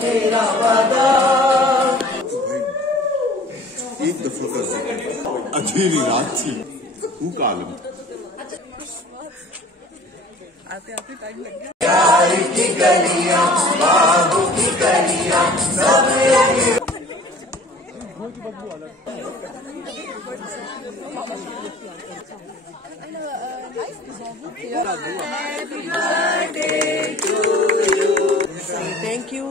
तेरा वादा एक दफा कर अधेरी रात थी तू कालम आते आते टाइम लग गया। प्यार की गलियां बाबू की गलियां सब थैंक यू।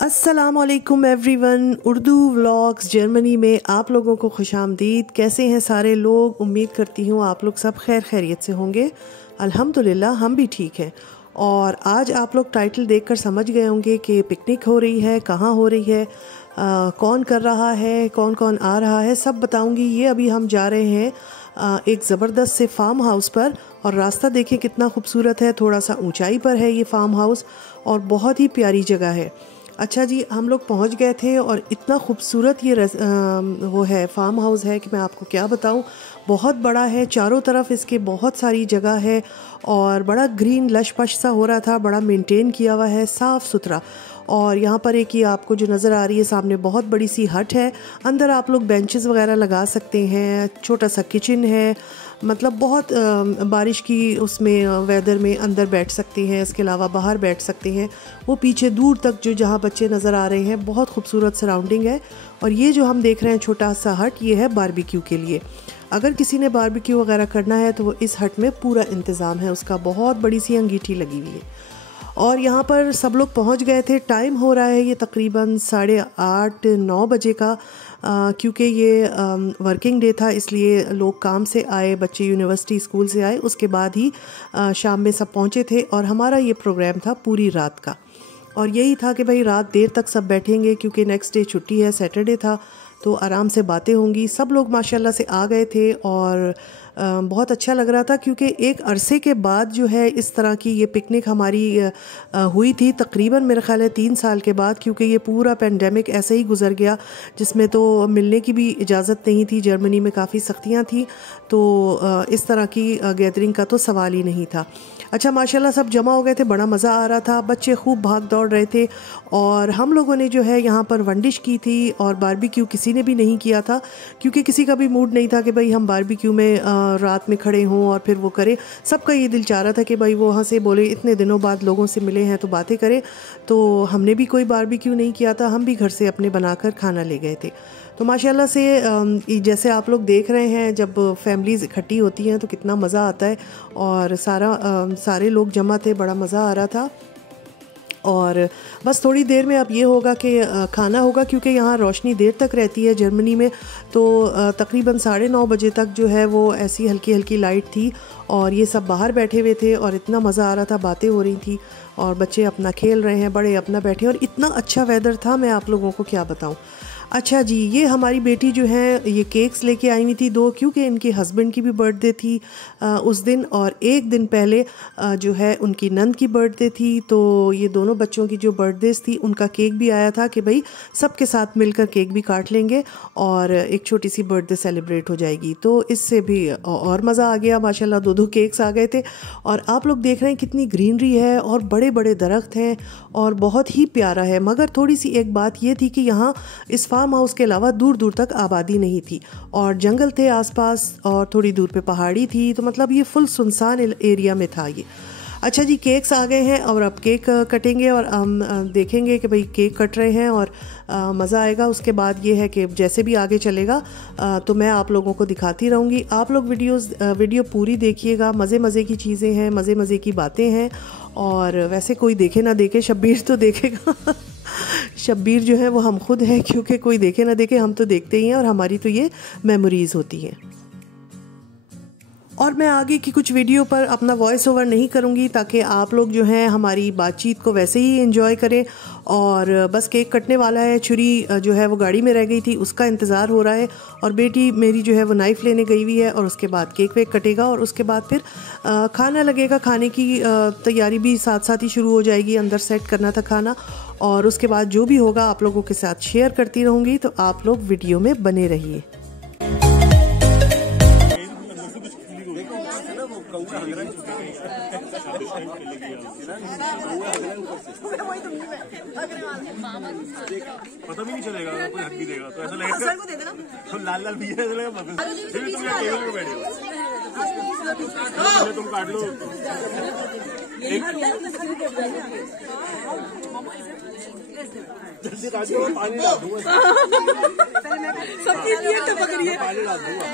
अस्सलामुअलैकुम एवरीवन, उर्दू व्लॉग्स जर्मनी में आप लोगों को खुशामदीद। कैसे हैं सारे लोग? उम्मीद करती हूँ आप लोग सब खैर खैरियत से होंगे। अल्हम्दुलिल्लाह हम भी ठीक हैं। और आज आप लोग टाइटल देखकर समझ गए होंगे कि पिकनिक हो रही है, कहाँ हो रही है, कौन कर रहा है, कौन कौन आ रहा है, सब बताऊंगी। ये अभी हम जा रहे हैं एक ज़बरदस्त से फार्म हाउस पर, और रास्ता देखिए कितना खूबसूरत है। थोड़ा सा ऊंचाई पर है ये फार्म हाउस और बहुत ही प्यारी जगह है। अच्छा जी, हम लोग पहुंच गए थे और इतना खूबसूरत ये वो है फार्म हाउस है कि मैं आपको क्या बताऊं। बहुत बड़ा है, चारों तरफ इसके बहुत सारी जगह है और बड़ा ग्रीन लश पश सा हो रहा था, बड़ा मेंटेन किया हुआ है, साफ़ सुथरा। और यहाँ पर एक ही आपको जो नज़र आ रही है सामने बहुत बड़ी सी हट है, अंदर आप लोग बेंचेस वगैरह लगा सकते हैं, छोटा सा किचन है, मतलब बहुत बारिश की उसमें वेदर में अंदर बैठ सकते हैं, इसके अलावा बाहर बैठ सकते हैं। वो पीछे दूर तक जो जहाँ बच्चे नज़र आ रहे हैं, बहुत खूबसूरत सराउंडिंग है। और ये जो हम देख रहे हैं छोटा सा हट, ये है बारबेक्यू के लिए। अगर किसी ने बारबेक्यू वगैरह करना है तो वो इस हट में पूरा इंतज़ाम है उसका, बहुत बड़ी सी अंगीठी लगी हुई है। और यहाँ पर सब लोग पहुँच गए थे। टाइम हो रहा है ये तकरीबन 8:30-9 बजे का, क्योंकि ये वर्किंग डे था, इसलिए लोग काम से आए, बच्चे यूनिवर्सिटी स्कूल से आए, उसके बाद ही शाम में सब पहुँचे थे। और हमारा ये प्रोग्राम था पूरी रात का, और यही था कि भाई रात देर तक सब बैठेंगे, क्योंकि नेक्स्ट डे छुट्टी है, सैटरडे था, तो आराम से बातें होंगी। सब लोग माशाल्लाह से आ गए थे और बहुत अच्छा लग रहा था, क्योंकि एक अरसे के बाद जो है इस तरह की ये पिकनिक हमारी हुई थी, तकरीबन मेरा ख्याल है 3 साल के बाद, क्योंकि ये पूरा पेंडेमिक ऐसे ही गुजर गया, जिसमें तो मिलने की भी इजाज़त नहीं थी, जर्मनी में काफ़ी सख्तियाँ थी, तो इस तरह की गैदरिंग का तो सवाल ही नहीं था। अच्छा, माशाल्लाह सब जमा हो गए थे, बड़ा मज़ा आ रहा था, बच्चे खूब भाग दौड़ रहे थे। और हम लोगों ने जो है यहाँ पर वंडिश की थी, और बारबेक्यू किसी ने भी नहीं किया था, क्योंकि किसी का भी मूड नहीं था कि भाई हम बारबेक्यू में रात में खड़े हों और फिर वो करें। सबका ये दिल चाह रहा था कि भाई वो वहाँ से बोले, इतने दिनों बाद लोगों से मिले हैं तो बातें करें। तो हमने भी कोई बारबेक्यू नहीं किया था, हम भी घर से अपने बनाकर खाना ले गए थे। तो माशाल्लाह से जैसे आप लोग देख रहे हैं, जब फैमिलीज़ इकट्ठी होती हैं तो कितना मज़ा आता है। और सारे लोग जमा थे, बड़ा मज़ा आ रहा था। और बस थोड़ी देर में अब ये होगा कि खाना होगा, क्योंकि यहाँ रोशनी देर तक रहती है जर्मनी में, तो तकरीबन 9:30 बजे तक जो है वो ऐसी हल्की हल्की लाइट थी। और ये सब बाहर बैठे हुए थे और इतना मज़ा आ रहा था, बातें हो रही थी और बच्चे अपना खेल रहे हैं, बड़े अपना बैठे, और इतना अच्छा वेदर था, मैं आप लोगों को क्या बताऊँ। अच्छा जी, ये हमारी बेटी जो है ये केक्स लेके आई हुई थी 2, क्योंकि इनके हस्बैंड की भी बर्थडे थी उस दिन, और एक दिन पहले जो है उनकी नंद की बर्थडे थी। तो ये दोनों बच्चों की जो बर्थडेज थी उनका केक भी आया था कि भाई सबके साथ मिलकर केक भी काट लेंगे और एक छोटी सी बर्थडे सेलिब्रेट हो जाएगी। तो इससे भी और मज़ा आ गया, माशाल्लाह 2-2 केक्स आ गए थे। और आप लोग देख रहे हैं कितनी ग्रीनरी है और बड़े बड़े दरख्त हैं और बहुत ही प्यारा है। मगर थोड़ी सी एक बात ये थी कि यहाँ इस फार्म हाउस के अलावा दूर दूर तक आबादी नहीं थी और जंगल थे आसपास, और थोड़ी दूर पे पहाड़ी थी, तो मतलब ये फुल सुनसान एरिया में था ये। अच्छा जी, केक्स आ गए हैं और अब केक कटेंगे और हम देखेंगे कि भाई केक कट रहे हैं और मज़ा आएगा। उसके बाद ये है कि जैसे भी आगे चलेगा तो मैं आप लोगों को दिखाती रहूँगी। आप लोग वीडियो पूरी देखिएगा, मज़े मज़े की चीज़ें हैं, मज़े मज़े की बातें हैं। और वैसे कोई देखे ना देखे, शब्बीर तो देखेगा शब्बीर जो है वो हम खुद हैं, क्योंकि कोई देखे ना देखे हम तो देखते ही हैं और हमारी तो ये मेमोरीज़ होती हैं। और मैं आगे की कुछ वीडियो पर अपना वॉइस ओवर नहीं करूँगी ताकि आप लोग जो हैं हमारी बातचीत को वैसे ही एंजॉय करें। और बस केक कटने वाला है, छुरी जो है वो गाड़ी में रह गई थी, उसका इंतज़ार हो रहा है। और बेटी मेरी जो है वो नाइफ़ लेने गई हुई है और उसके बाद केक वेक कटेगा और उसके बाद फिर खाना लगेगा। खाने की तैयारी भी साथ साथ ही शुरू हो जाएगी, अंदर सेट करना था खाना। और उसके बाद जो भी होगा आप लोगों के साथ शेयर करती रहूँगी, तो आप लोग वीडियो में बने रहिए। पता भी नहीं चलेगा, कोई हक भी देगा तो ऐसा लगेगा तो लाल लाल भी ऐसा लगेगा फिर तुम यहाँ टेबल पे बैठे हो, तुम काट लो जल्दी काट लो, पानी डाल दूंगा सबकी लिए टपक रही है। पानी डाल दूंगा।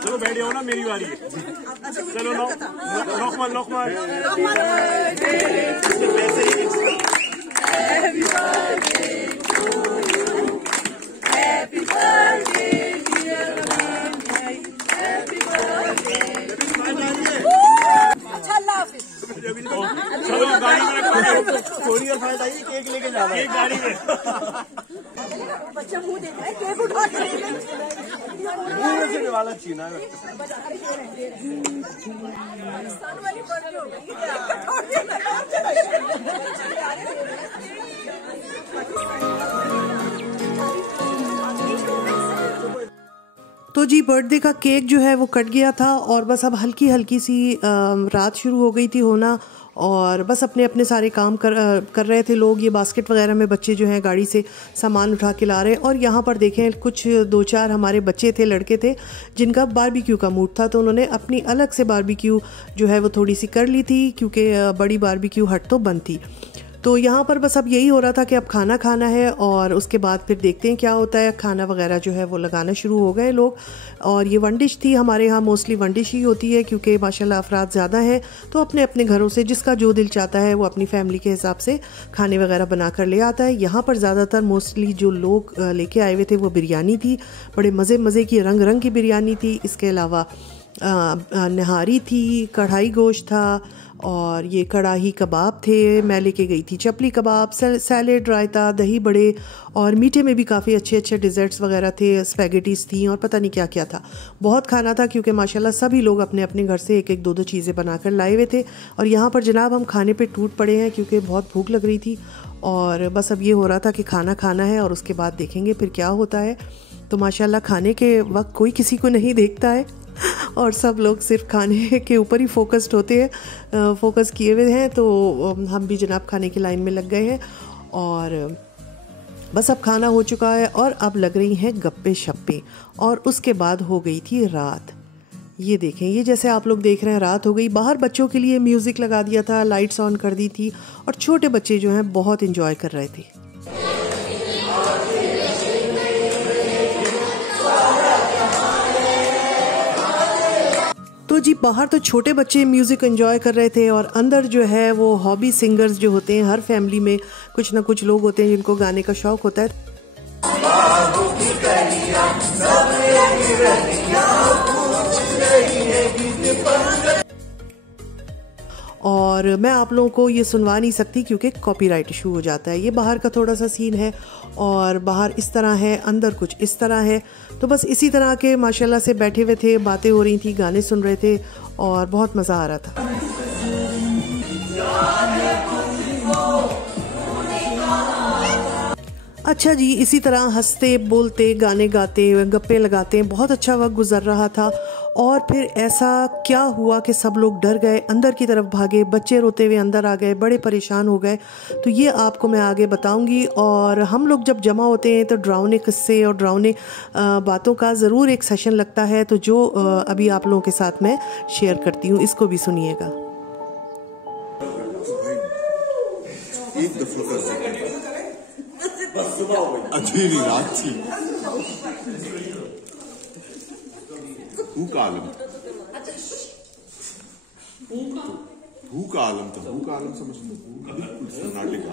चलो बैठ जाओ ना, मेरी बारी है। चलो लोकमान लोकमान चलो गाड़ी में थोड़ी और फायदा आई, केक लेके जाना है गाड़ी में। बच्चा मुंह देख रहा है, केक उठा के वाला चीना तो जी बर्थडे का केक जो है वो कट गया था और बस अब हल्की हल्की सी रात शुरू हो गई थी होना। और बस अपने अपने सारे काम कर रहे थे लोग। ये बास्केट वगैरह में बच्चे जो हैं गाड़ी से सामान उठा के ला रहे हैं। और यहाँ पर देखें कुछ 2-4 हमारे बच्चे थे, लड़के थे, जिनका बारबेक्यू का मूड था, तो उन्होंने अपनी अलग से बारबेक्यू जो है वो थोड़ी सी कर ली थी, क्योंकि बड़ी बारबेक्यू हट तो बंद थी। तो यहाँ पर बस अब यही हो रहा था कि अब खाना खाना है और उसके बाद फिर देखते हैं क्या होता है। खाना वगैरह जो है वो लगाना शुरू हो गए लोग। और ये वन डिश थी, हमारे यहाँ मोस्टली वन डिश ही होती है, क्योंकि माशाल्लाह अफराद ज़्यादा हैं, तो अपने अपने घरों से जिसका जो दिल चाहता है वो अपनी फैमिली के हिसाब से खाने वगैरह बना कर ले आता है। यहाँ पर ज़्यादातर मोस्टली जो लोग लेके आए हुए थे वो बिरयानी थी, बड़े मज़े की रंग रंग की बिरयानी थी। इसके अलावा नहारी थी, कढ़ाई गोश्त था और ये कढ़ाई कबाब थे। मैं लेके गई थी चपली कबाब, सैलेड, रायता, दही बड़े और मीठे में भी काफ़ी अच्छे अच्छे डिज़र्ट्स वगैरह थे, स्पैगेटीज़ थी और पता नहीं क्या क्या था। बहुत खाना था, क्योंकि माशाल्लाह सभी लोग अपने अपने घर से एक एक दो चीज़ें बनाकर लाए हुए थे। और यहाँ पर जनाब हम खाने पे टूट पड़े हैं, क्योंकि बहुत भूख लग रही थी। और बस अब ये हो रहा था कि खाना खाना है और उसके बाद देखेंगे फिर क्या होता है। तो माशाल्लाह खाने के वक्त कोई किसी को नहीं देखता है और सब लोग सिर्फ खाने के ऊपर ही फोकस्ड होते हैं, फोकस किए हुए हैं। तो हम भी जनाब खाने की लाइन में लग गए हैं और बस अब खाना हो चुका है और अब लग रही हैं गप्पे शप्पे। और उसके बाद हो गई थी रात। ये देखें, ये जैसे आप लोग देख रहे हैं रात हो गई। बाहर बच्चों के लिए म्यूज़िक लगा दिया था, लाइट्स ऑन कर दी थी और छोटे बच्चे जो हैं बहुत इंजॉय कर रहे थे। तो जी बाहर तो छोटे बच्चे म्यूज़िक एंजॉय कर रहे थे और अंदर जो है वो हॉबी सिंगर्स जो होते हैं, हर फैमिली में कुछ ना कुछ लोग होते हैं जिनको गाने का शौक होता है। और मैं आप लोगों को ये सुनवा नहीं सकती क्योंकि कॉपीराइट इशू हो जाता है। ये बाहर का थोड़ा सा सीन है और बाहर इस तरह है, अंदर कुछ इस तरह है। तो बस इसी तरह के माशाल्लाह से बैठे हुए थे, बातें हो रही थी, गाने सुन रहे थे और बहुत मज़ा आ रहा था। अच्छा जी, इसी तरह हंसते बोलते, गाने गाते, गप्पे लगाते बहुत अच्छा वक्त गुजर रहा था। और फिर ऐसा क्या हुआ कि सब लोग डर गए, अंदर की तरफ भागे, बच्चे रोते हुए अंदर आ गए, बड़े परेशान हो गए। तो ये आपको मैं आगे बताऊंगी। और हम लोग जब जमा होते हैं तो डरावने किस्से और डरावने बातों का ज़रूर एक सेशन लगता है, तो जो अभी आप लोगों के साथ मैं शेयर करती हूँ, इसको भी सुनिएगा। एक दफा अंधेरी रात थी, भूख का आलम था, भूख का आलम था, भूख का आलम समझते हो, बिल्कुल सन्नाटे का।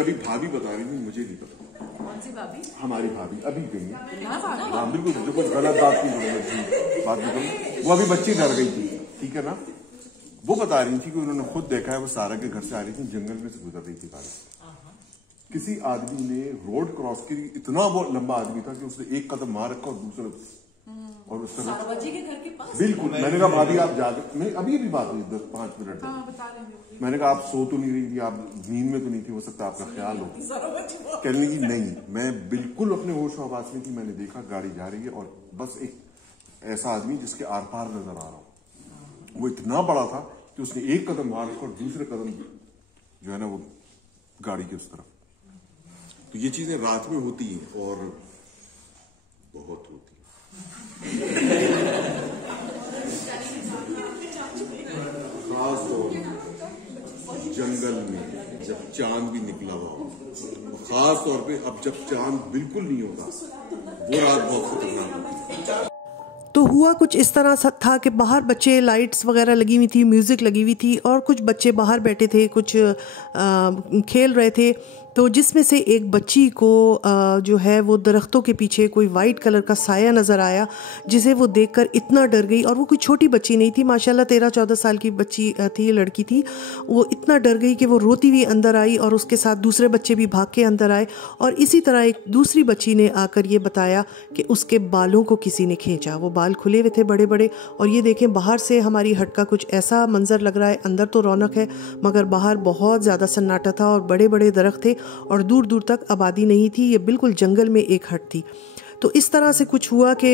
अभी भाभी बता रही थी, मुझे नहीं पता कौन सी भाभी? हमारी भाभी अभी गई। हाँ बिल्कुल, जो कुछ गलत बात की बात निकल, वो अभी बच्ची डर गई थी, ठीक है ना। वो बता रही थी कि उन्होंने खुद देखा है, वो सारा के घर से आ रही थी, जंगल में से गुजर रही थी गाड़ी। किसी आदमी ने रोड क्रॉस की, इतना वो लंबा आदमी था कि उसने एक कदम मार रखा और दूसरे और उस तरह के घर के पास। बिल्कुल। मैंने कहा भाभी आप जाके, नहीं अभी भी बात हुई 10-5 मिनट तक। मैंने कहा आप सो तो नहीं रही थी, आप नींद में तो नहीं थी, हो सकता आपका ख्याल हो। कहने की नहीं, मैं बिल्कुल अपने होश आवाज में थी, मैंने देखा गाड़ी जा रही है और बस एक ऐसा आदमी जिसके आर पार नजर आ रहा हो, वो इतना बड़ा था कि उसने एक कदम मार रखा और दूसरे कदम जो है ना वो गाड़ी के उस तरफ। तो ये चीजें रात में होती हैं और बहुत होती है। खास तौर जंगल में जब चांद भी निकला हुआ हो, खास तौर पे अब जब चांद बिल्कुल नहीं होता, वो रात बहुत खतरनाक होती है। तो हुआ कुछ इस तरह सा था कि बाहर बच्चे, लाइट्स वगैरह लगी हुई थी, म्यूज़िक लगी हुई थी और कुछ बच्चे बाहर बैठे थे, कुछ खेल रहे थे। तो जिसमें से एक बच्ची को जो है वो दरख्तों के पीछे कोई वाइट कलर का साया नज़र आया, जिसे वो देखकर इतना डर गई। और वो कोई छोटी बच्ची नहीं थी, माशाल्लाह 13-14 साल की बच्ची थी, लड़की थी। वो इतना डर गई कि वो रोती हुई अंदर आई और उसके साथ दूसरे बच्चे भी भाग के अंदर आए। और इसी तरह एक दूसरी बच्ची ने आकर ये बताया कि उसके बालों को किसी ने खींचा। वो बाल खुले हुए थे बड़े बड़े। और ये देखें, बाहर से हमारी हट का कुछ ऐसा मंजर लग रहा है, अंदर तो रौनक है मगर बाहर बहुत ज़्यादा सन्नाटा था और बड़े बड़े दरख्त थे और दूर दूर तक आबादी नहीं थी। ये बिल्कुल जंगल में एक हट थी। तो इस तरह से कुछ हुआ कि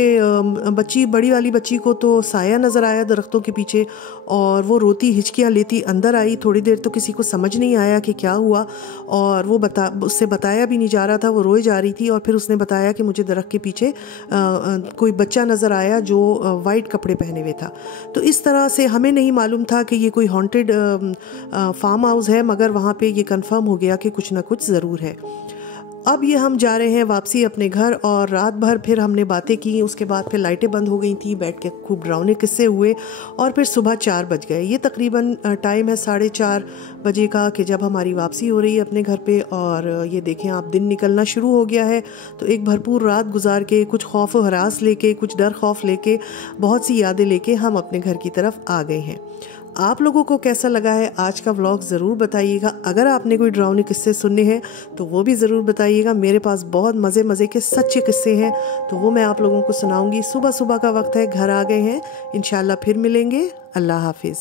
बच्ची, बड़ी वाली बच्ची को तो साया नज़र आया दरख्तों के पीछे और वो रोती हिचकियाँ लेती अंदर आई। थोड़ी देर तो किसी को समझ नहीं आया कि क्या हुआ और वो उससे बताया भी नहीं जा रहा था, वो रोए जा रही थी। और फिर उसने बताया कि मुझे दरख्त के पीछे कोई बच्चा नज़र आया जो वाइट कपड़े पहने हुए था। तो इस तरह से हमें नहीं मालूम था कि ये कोई हॉन्टेड फार्म हाउस है, मगर वहाँ पे ये कंफर्म हो गया कि कुछ ना कुछ ज़रूर है। अब ये हम जा रहे हैं वापसी अपने घर और रात भर फिर हमने बातें की। उसके बाद फिर लाइटें बंद हो गई थी, बैठ के खूब डरावने किस्से हुए और फिर सुबह 4 बज गए। ये तकरीबन टाइम है 4:30 बजे का कि जब हमारी वापसी हो रही है अपने घर पे। और ये देखें आप, दिन निकलना शुरू हो गया है। तो एक भरपूर रात गुजार के, कुछ खौफ और हरास लेके, कुछ डर खौफ लेके, बहुत सी यादें लेके हम अपने घर की तरफ आ गए हैं। आप लोगों को कैसा लगा है आज का व्लॉग ज़रूर बताइएगा। अगर आपने कोई डरावने किस्से सुनने हैं तो वो भी ज़रूर बताइएगा। मेरे पास बहुत मज़े के सच्चे किस्से हैं तो वो मैं आप लोगों को सुनाऊंगी। सुबह सुबह का वक्त है, घर आ गए हैं, इंशाल्लाह फिर मिलेंगे। अल्लाह हाफिज़।